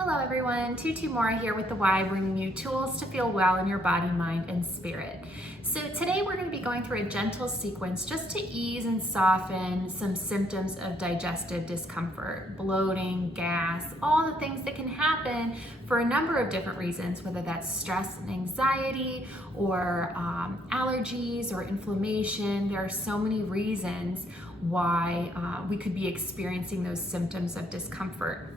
Hello everyone, Tutu Mora here with The Why, bringing you tools to feel well in your body, mind, and spirit. So today we're going to be going through a gentle sequence just to ease and soften some symptoms of digestive discomfort, bloating, gas, all the things that can happen for a number of different reasons, whether that's stress and anxiety or allergies or inflammation. There are so many reasons why we could be experiencing those symptoms of discomfort.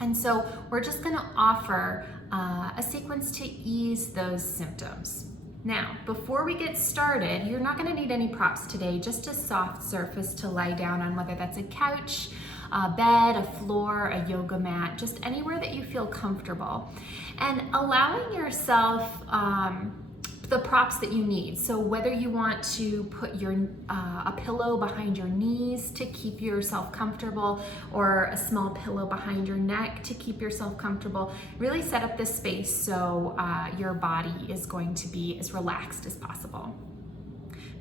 And so we're just going to offer a sequence to ease those symptoms. Now, before we get started, you're not going to need any props today, just a soft surface to lie down on, whether that's a couch, a bed, a floor, a yoga mat, just anywhere that you feel comfortable. And allowing yourself the props that you need. So whether you want to put a pillow behind your knees to keep yourself comfortable, or a small pillow behind your neck to keep yourself comfortable, really set up this space so your body is going to be as relaxed as possible.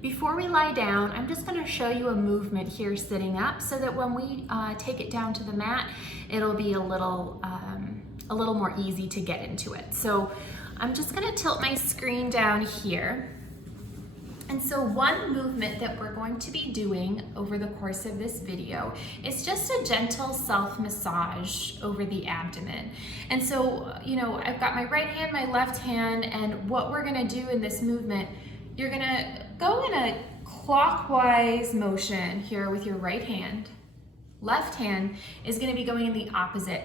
Before we lie down, I'm just going to show you a movement here sitting up so that when we take it down to the mat, it'll be a little more easy to get into it. So I'm just going to tilt my screen down here. And so one movement that we're going to be doing over the course of this video is just a gentle self-massage over the abdomen. And so, I've got my right hand, my left hand, and what we're going to do in this movement, you're going to go in a clockwise motion here with your right hand. Left hand is going to be going in the opposite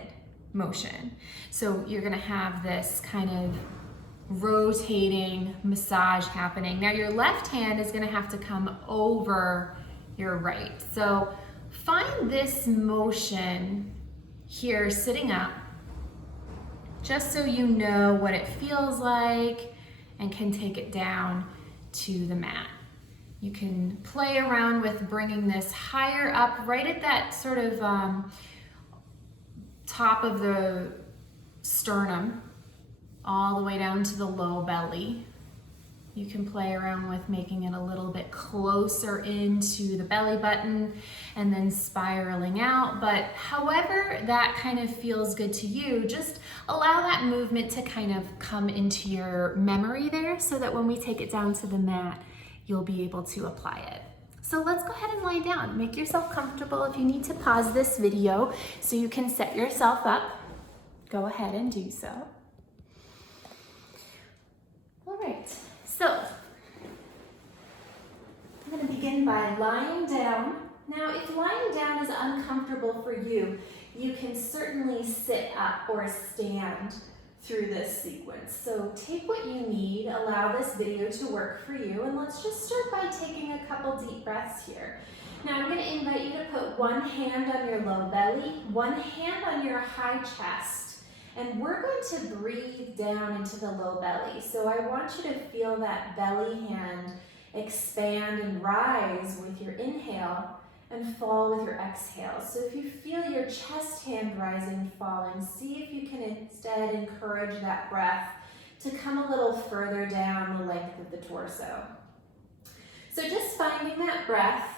motion. So you're going to have this kind of rotating massage happening. Now your left hand is going to have to come over your right. So find this motion here sitting up, just so you know what it feels like and can take it down to the mat. You can play around with bringing this higher up, right at that sort of top of the sternum, all the way down to the low belly. You can play around with making it a little bit closer into the belly button and then spiraling out. But however that kind of feels good to you, just allow that movement to kind of come into your memory there so that when we take it down to the mat, you'll be able to apply it. So let's go ahead and lie down. Make yourself comfortable. If you need to pause this video so you can set yourself up, go ahead and do so. All right, so I'm going to begin by lying down. Now, if lying down is uncomfortable for you, you can certainly sit up or stand through this sequence. So take what you need, allow this video to work for you, and let's just start by taking a couple deep breaths here. Now, I'm going to invite you to put one hand on your low belly, one hand on your high chest. And we're going to breathe down into the low belly. So I want you to feel that belly hand expand and rise with your inhale and fall with your exhale. So if you feel your chest hand rising and falling, see if you can instead encourage that breath to come a little further down the length of the torso. So just finding that breath.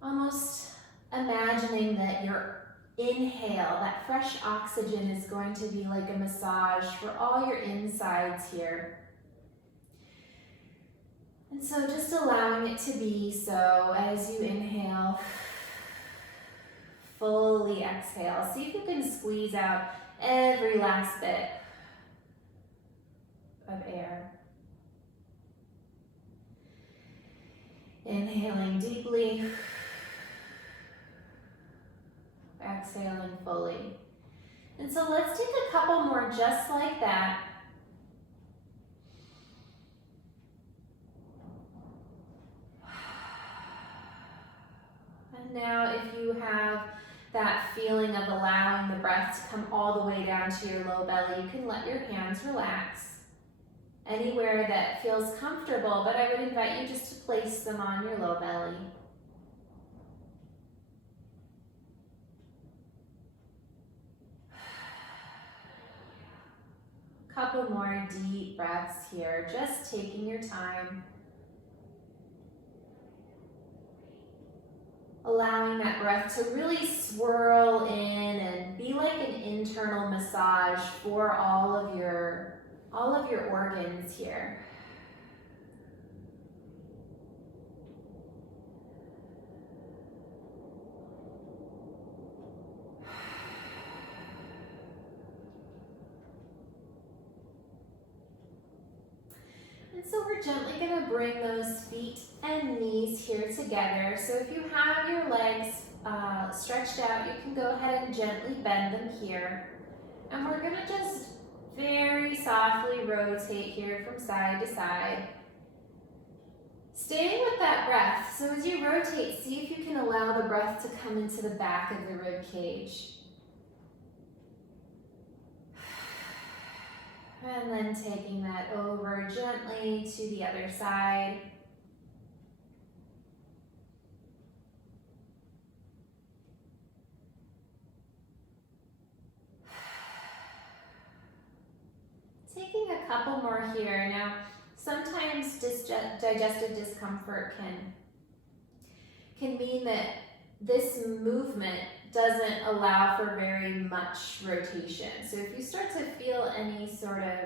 Almost imagining that your inhale, that fresh oxygen, is going to be like a massage for all your insides here. And so just allowing it to be so as you inhale, fully exhale. See if you can squeeze out every last bit of air. Inhaling deeply. Exhaling fully. And so let's take a couple more just like that. And now if you have that feeling of allowing the breath to come all the way down to your low belly, you can let your hands relax anywhere that feels comfortable, but I would invite you just to place them on your low belly. Couple more deep breaths here, just taking your time. allowing that breath to really swirl in and be like an internal massage for all of your organs here. And so we're gently going to bring those feet and knees here together. So if you have your legs stretched out, you can go ahead and gently bend them here. And we're going to just very softly rotate here from side to side. Staying with that breath. So as you rotate, see if you can allow the breath to come into the back of the rib cage. And then taking that over gently to the other side. Taking a couple more here. Now, sometimes digestive discomfort can mean that this movement doesn't allow for very much rotation. So if you start to feel any sort of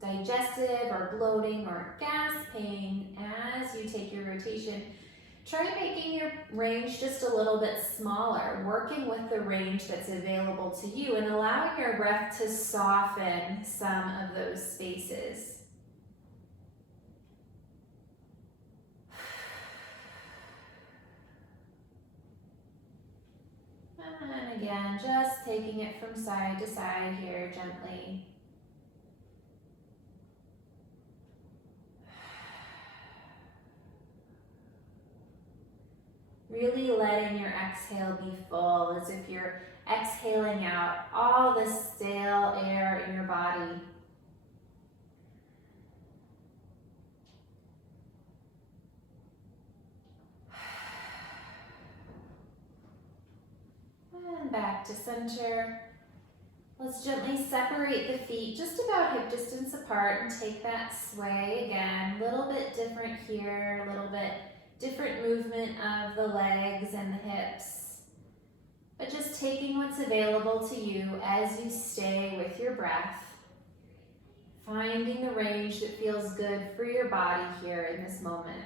digestive or bloating or gas pain as you take your rotation, try making your range just a little bit smaller, working with the range that's available to you and allowing your breath to soften some of those spaces. And again, just taking it from side to side here gently. Really letting your exhale be full, as if you're exhaling out all the stale air in your body. And back to center. Let's gently separate the feet just about hip distance apart and take that sway again. A little bit different here, a little bit different movement of the legs and the hips. But just taking what's available to you as you stay with your breath. Finding the range that feels good for your body here in this moment.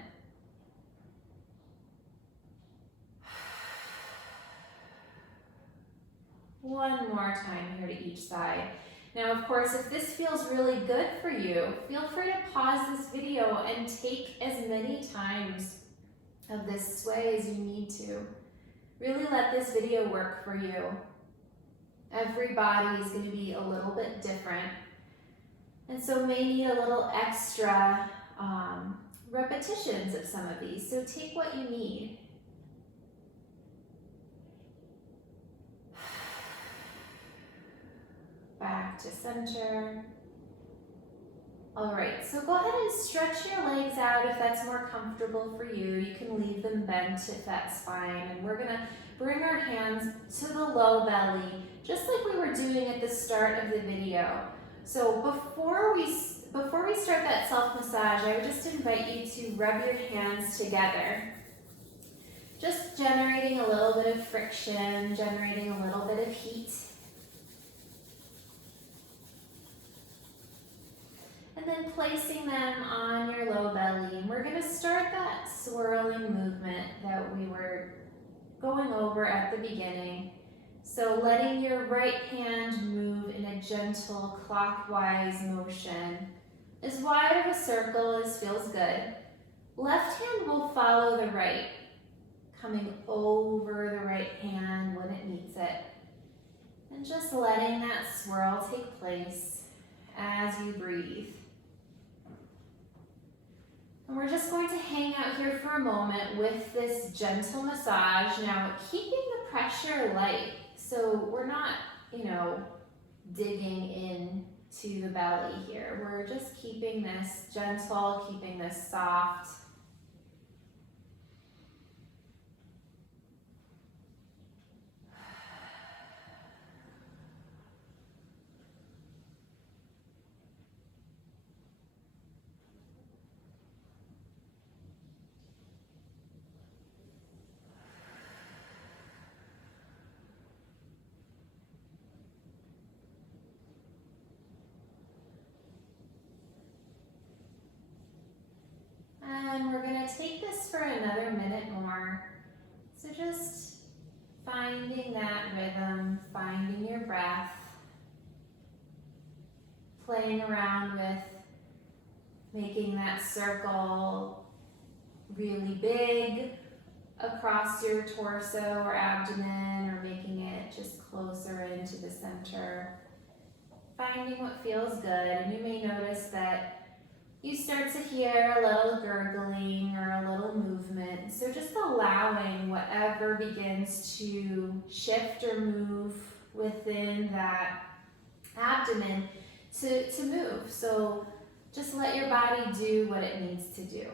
One more time here to each side. Now, of course, if this feels really good for you, feel free to pause this video and take as many times of this sway as you need to. Really let this video work for you. Every body is going to be a little bit different, and so may need a little extra repetitions of some of these. So take what you need. Back to center. All right, so go ahead and stretch your legs out if that's more comfortable for you. You can leave them bent if that's fine. And we're gonna bring our hands to the low belly, just like we were doing at the start of the video. So before we start that self-massage, I would just invite you to rub your hands together. Just generating a little bit of friction, generating a little bit of heat. And then placing them on your low belly. And we're going to start that swirling movement that we were going over at the beginning. So letting your right hand move in a gentle clockwise motion. As wide of a circle as feels good. Left hand will follow the right, coming over the right hand when it needs it. And just letting that swirl take place as you breathe. And we're just going to hang out here for a moment with this gentle massage. Now, keeping the pressure light, so we're not, digging in to the belly here. We're just keeping this gentle, keeping this soft. And we're going to take this for another minute more. So just finding that rhythm, finding your breath, playing around with making that circle really big across your torso or abdomen, or making it just closer into the center. Finding what feels good, and you may notice that you start to hear a little gurgling or a little movement. So just allowing whatever begins to shift or move within that abdomen to move. So just let your body do what it needs to do.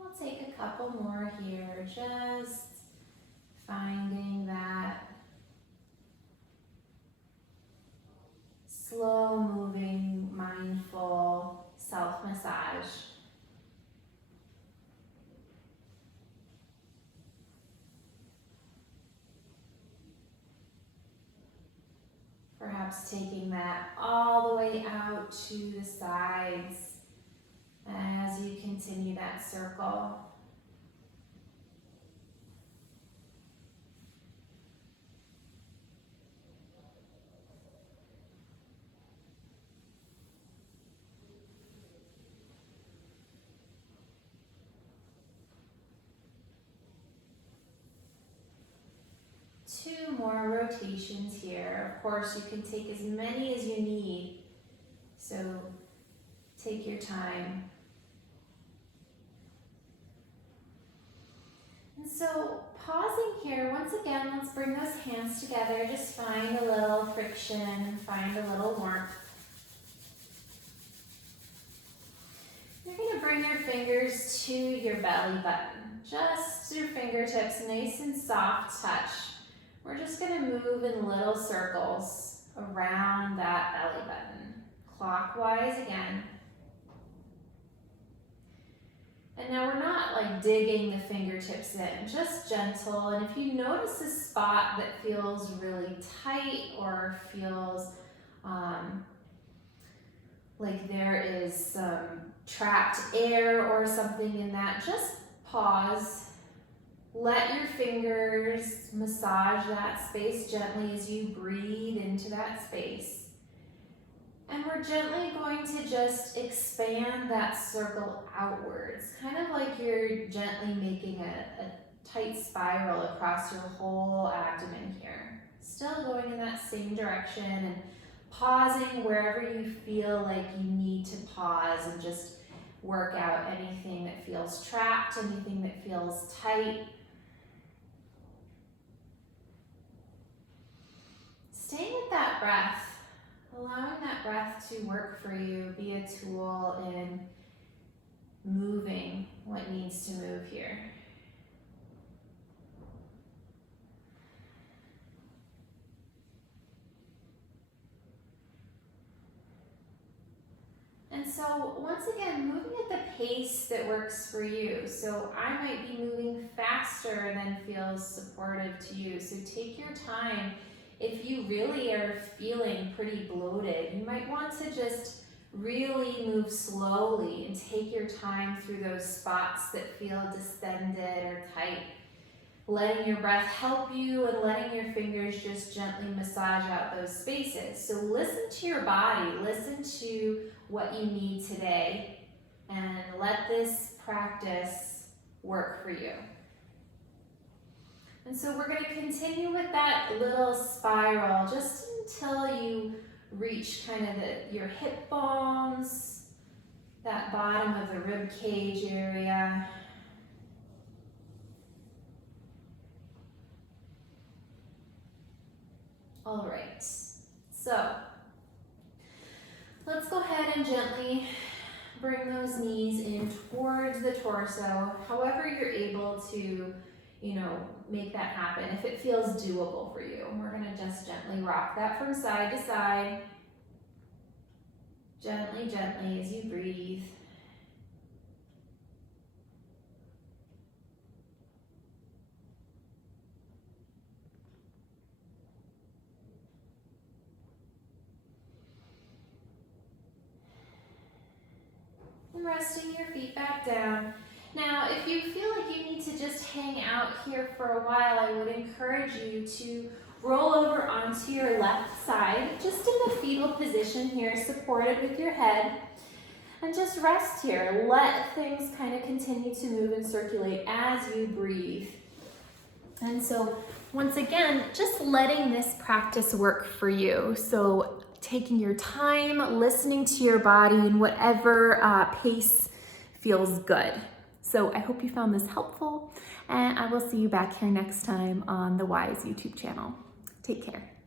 We'll take a couple more here, just finding that slow moving, mindful self-massage. Perhaps taking that all the way out to the sides as you continue that circle. Two more rotations here. Of course, you can take as many as you need, so take your time. And so pausing here, once again, let's bring those hands together. Just find a little friction, find a little warmth. You're going to bring your fingers to your belly button. Just your fingertips, nice and soft touch. We're just going to move in little circles around that belly button, clockwise again. And now we're not like digging the fingertips in, just gentle. And if you notice a spot that feels really tight or feels like there is some trapped air or something in that, just pause. Let your fingers massage that space gently as you breathe into that space. And we're gently going to just expand that circle outwards, kind of like you're gently making a tight spiral across your whole abdomen here. Still going in that same direction and pausing wherever you feel like you need to pause and just work out anything that feels trapped, anything that feels tight. Staying with that breath, allowing that breath to work for you, be a tool in moving what needs to move here. And so once again, moving at the pace that works for you. So I might be moving faster than feels supportive to you. So take your time. If you really are feeling pretty bloated, you might want to just really move slowly and take your time through those spots that feel distended or tight. Letting your breath help you and letting your fingers just gently massage out those spaces. So listen to your body, listen to what you need today, and let this practice work for you. And so we're going to continue with that little spiral just until you reach kind of your hip bones, that bottom of the rib cage area. All right, so Let's go ahead and gently bring those knees in towards the torso, however you're able to, make that happen. If it feels doable for you, we're gonna just gently rock that from side to side. Gently, gently as you breathe. And resting your feet back down. Now, if you feel like you need to just hang out here for a while, I would encourage you to roll over onto your left side, just in the fetal position here, supported with your head, and just rest here. Let things kind of continue to move and circulate as you breathe. And so, once again, just letting this practice work for you. So, taking your time, listening to your body in whatever pace feels good. So I hope you found this helpful, and I will see you back here next time on the Wise YouTube channel. Take care.